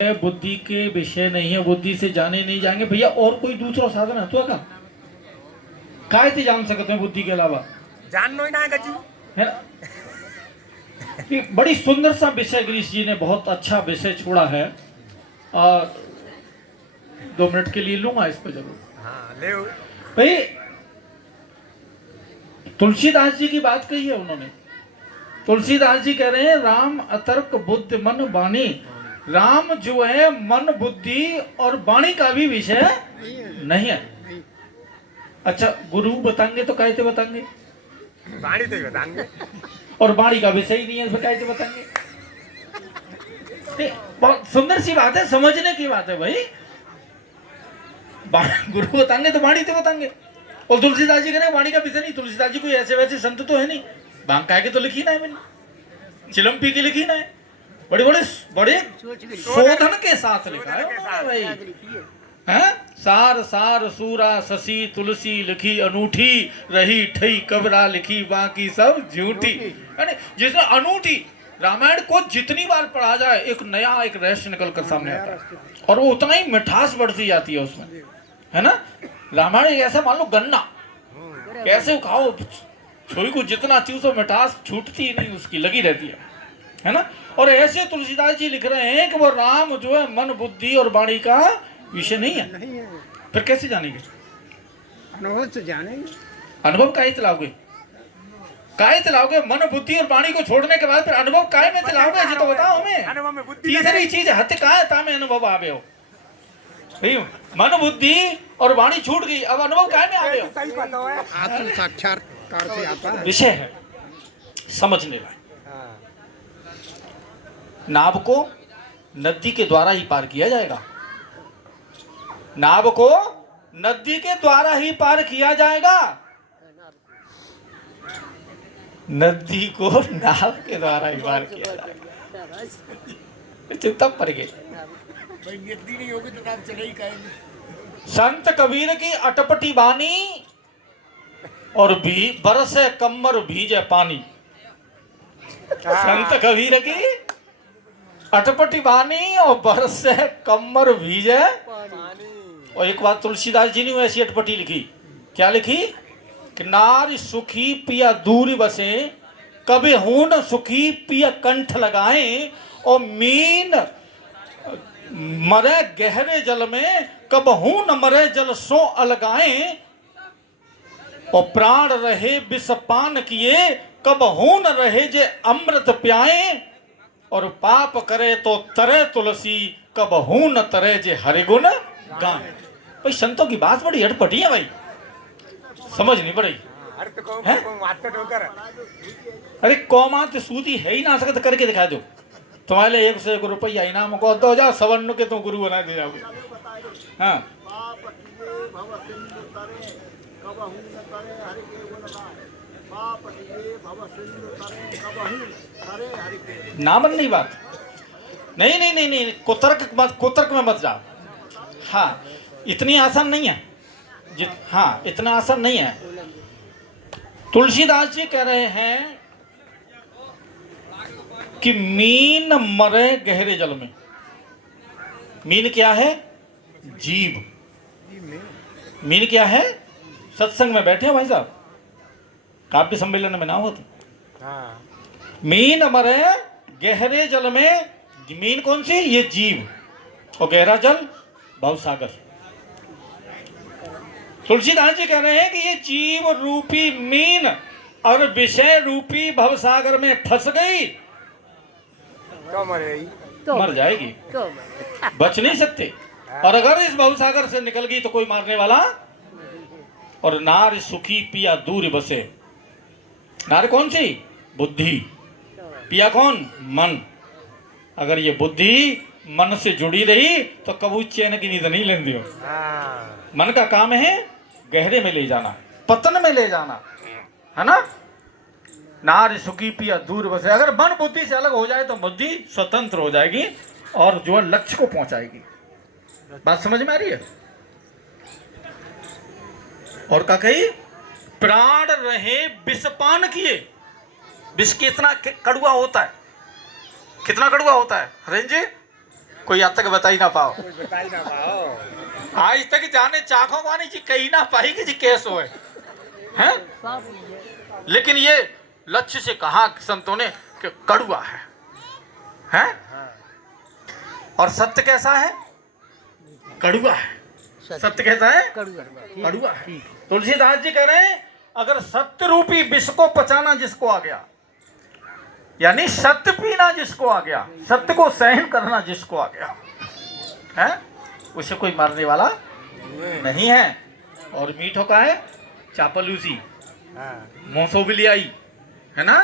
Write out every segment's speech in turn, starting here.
बुद्धि के विषय नहीं है, बुद्धि से जाने नहीं जाएंगे भैया। और कोई दूसरा साधन है तो का काय से जान सकते हैं बुद्धि के अलावा? जानना ही ना है गजी है ना? कि बड़ी सुंदर सा विषय गिरीश जी ने बहुत अच्छा विषय छोड़ा है। और 2 मिनट के लिए लूंगा इस पर जरूर। हाँ ले भाई तुलसीदास जी की बात कही है उन्होंने। तुलसीदास जी कह रहे हैं राम अतर्क बुद्धि मन वाणी। राम जो है मन बुद्धि और वाणी का भी विषय नहीं है। अच्छा गुरु बताएंगे तो कैसे बताएंगे? वाणी तो बताएंगे और वाणी का विषय ही नहीं है, कैसे बताएंगे? बहुत सुंदर सी बात है, समझने की बात है भाई। गुरु बताएंगे तो वाणी तो बताएंगे। और तुलसीदास जी कह रहे वाणी का विषय नहीं। तुलसीदास जी कोई ऐसे वैसे संत तो है नहीं। बांग कह के तो लिखी ना है मैंने, चिलम पी के लिखी ना है, बड़े बड़े बड़े शोधन के साथ लिखा है उन्होंने भाई। हैं? सार सार सूरा शशि तुलसी लिखी अनूठी, रही ठई कबरा लिखी बाकी सब झूठी। जिसने अनूठी रामायण को जितनी बार पढ़ा जाए एक नया एक रहस्य निकल कर सामने आता है और वो उतना ही मिठास बढ़ती जाती है उसमें, है ना? रामायण ऐसा मान लो गन्ना, कैसे खाओ छोरी को जितना चूसो मिठास छूटती ही नहीं, उसकी लगी रहती है ना? और ऐसे तुलसीदास जी लिख रहे हैं कि वो राम जो है मन बुद्धि और वाणी का विषय नहीं है। फिर कैसे जानेंगे? अनुभव से जानेंगे। अनुभव काहे चलाओगे? काहे चलाओगे? मन बुद्धि और वाणी को छोड़ने के बाद फिर अनुभव काहे में चलाओगे? जी तो बताओ हमें। तीसरी चीज हत्य काहे तामे अनुभव आवे हो भाई। मन बुद्धि और वाणी छूट गई, अब अनुभव काहे में आवे हो? सही बात है, आत्म साक्षात्कार से आता है। विषय है समझने लायक। नाव को नदी के द्वारा ही पार किया जाएगा। नाव को नदी के द्वारा ही पार किया जाएगा। नदी को नाव के द्वारा ही पार किया जाएगा। चिंता पड़ गई। नदी नहीं होगी तो नाव चले ही कहेंगे। संत कबीर की अटपटी बानी और भी बरसे कम्मर भीजे पानी। संत कबीर की अटपटी बानी और बरसे कम्मर भीजे पानी। और एक बात तुलसीदास जी ने ऐसी अटपटी लिखी, क्या लिखी? कि नार सुखी पिया दूर बसे, कभी हून सुखी पिया कंठ लगाए, और मीन मरे गहरे जल में, कब हून मरे जल सो अलगाए, और प्राण रहे विष पान किए, कब हून रहे जे अमृत प्याए, और पाप करे तो तरे तुलसी, कब हून तरे जे हरिगुण गाए। भाई संतों की बात बड़ी अटपटी है भाई, समझ नहीं पड़ी। अरे कौमात सूती है ही ना सकते, करके दिखा दो। तुम्हारे लिए 1 से 1 रुपया इनाम को 2000 सवर्ण के तुम गुरु बना दे जाओगे। हाँ ना मन नहीं बात। नहीं नहीं नहीं नहीं, कुतर्क में मत जाओ। हाँ इतनी आसान नहीं है। हाँ इतना आसान नहीं है। तुलसीदास जी कह रहे हैं कि मीन मरे गहरे जल में। मीन क्या है? जीव। मीन क्या है? सत्संग में बैठे हैं भाई साहब, काव्य सम्मेलन में ना हो तो। मीन मरे गहरे जल में। मीन कौन सी? ये जीव। और गहरा जल भवसागर। तुलसीदास जी कह रहे हैं कि ये जीव रूपी मीन और विषय रूपी भवसागर में फंस गई तो मर जाएगी, बच नहीं सकते। और अगर इस भवसागर से निकल गई तो कोई मारने वाला। और नार सुखी पिया दूर बसे। नार कौन सी? बुद्धि। पिया कौन? मन। अगर ये बुद्धि मन से जुड़ी रही तो कभी चैन की नींद नहीं लेंदी हो। मन का काम है गहरे में ले जाना, पतन में ले जाना, है ना? नार सुखी पिया दूर बसे। अगर मन बुद्धि से अलग हो जाए तो बुद्धि स्वतंत्र हो जाएगी और जो है लक्ष्य को पहुंचाएगी। बात समझ में आ रही है? और क्या कही? प्राण रहे विष पान किए। विष कितना कड़वा होता है? कितना कड़वा होता है हरेन जी? कोई आज तक बता ही ना पाओ। कोई बता ही ना पाओ। आज तक जाने चाखों वानी जी कही ना पाई कि जी कैसो है? लेकिन ये लक्ष्य से कहा संतों ने कि कड़वा है? हाँ। और सत्य कैसा है? कड़वा है। सत्य कैसा है? कड़वा है। तुलसीदास जी कह रहे हैं अगर सत्य रूपी विष को पचाना जिसको आ गया, यानी सत्य पीना जिसको आ गया, सत्य को सहन करना जिसको आ गया है, उसे कोई मारने वाला नहीं है। और मीठो का है चापलूसी, मोसोबिलियाई, है ना?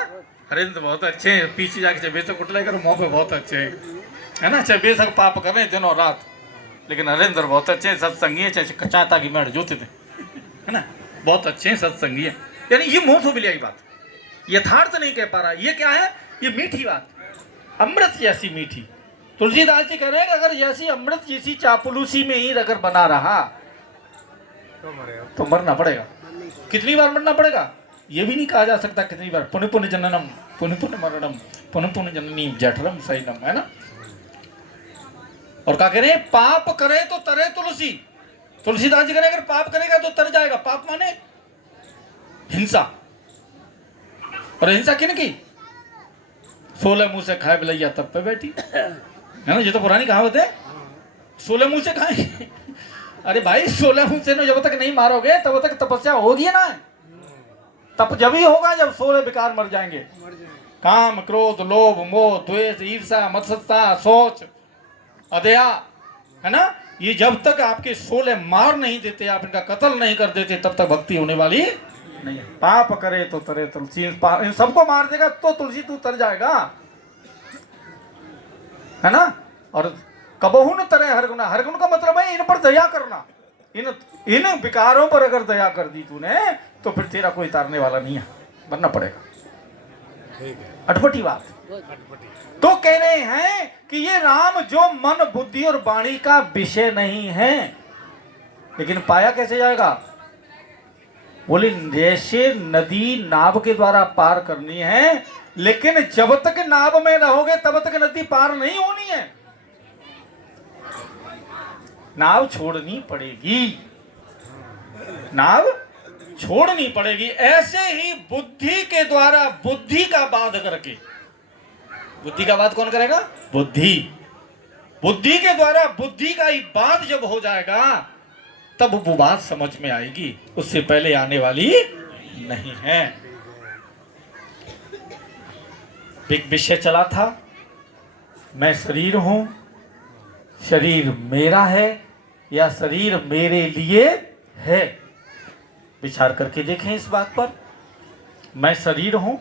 हरेंद्र बहुत अच्छे हैं, पीछे जाके बेशक कुटलाई करो मौके बहुत अच्छे हैं, है ना? चाहे बेशक पाप कर रहे हैं दिन और रात, लेकिन हरेंद्र बहुत अच्छे हैं, सत्संगी है, चाहे कचाता की मेड़ जोते थे, है ना? बहुत अच्छे हैं, सत्संगी है। यानी ये मोसोबिलियाई बात यथार्थ नहीं कह पा रहा। ये क्या है? ये मीठी बात, अमृत जैसी मीठी। तुलसीदास जी कह रहे हैं कि अगर जैसी अमृत जैसी चापलूसी में ही अगर बना रहा तो मरना पड़ेगा। कितनी बार मरना पड़ेगा ये भी नहीं कहा जा सकता कितनी बार। पुण्य पुण्य जननम पुण्य पुण्य मरणम पुण्य पुण्य जननी जठरम सैनम, है ना? और क्या कह रहे हैं? पाप करे तो तरे तुलसी। तुलसीदास जी कह रहे हैं अगर पाप करेगा तो तर जाएगा। पाप माने हिंसा, और हिंसा किन की? 16 मुंह से खाए बिलैया तब पे बैठी, है ना? ये तो पुरानी कहावत है, 16 मुंह से खाए। अरे भाई 16 मुंह से जब तक नहीं मारोगे तब तक तपस्या होगी ना। तप जब ही होगा जब 16 विकार मर जाएंगे। काम, क्रोध, लोभ, मोह, द्वेष, ईर्षा, मत्सरता, सोच, अदया, है ना? ये जब तक आपके 16 मार नहीं देते, आप इनका कत्ल नहीं कर देते, तब तक भक्ति होने वाली नहीं है। पाप करे तो तरे तुलसी, इन सबको मार देगा तो तुलसी तू तर जाएगा, है ना? और कबहू न तरे हर गुना। हर गुण का मतलब है इन पर दया करना। इन विकारों पर अगर दया कर दी तूने तो फिर तेरा कोई तारने वाला नहीं है, बनना पड़ेगा। ठीक है, अटपटी बात। तो कह रहे हैं कि ये राम जो मन बुद्धि और वाणी का विषय नहीं है, लेकिन पाया कैसे जाएगा? बोले जैसे नदी नाव के द्वारा पार करनी है, लेकिन जब तक नाव में रहोगे तब तक नदी पार नहीं होनी है, नाव छोड़नी पड़ेगी, नाव छोड़नी पड़ेगी। ऐसे ही बुद्धि के द्वारा बुद्धि का बाध करके, बुद्धि का बाध कौन करेगा? बुद्धि। बुद्धि के द्वारा बुद्धि का ही बाध जब हो जाएगा तब वो बात समझ में आएगी, उससे पहले आने वाली नहीं है। एक विषय चला था, मैं शरीर हूं, शरीर मेरा है या शरीर मेरे लिए है? विचार करके देखें इस बात पर। मैं शरीर हूं,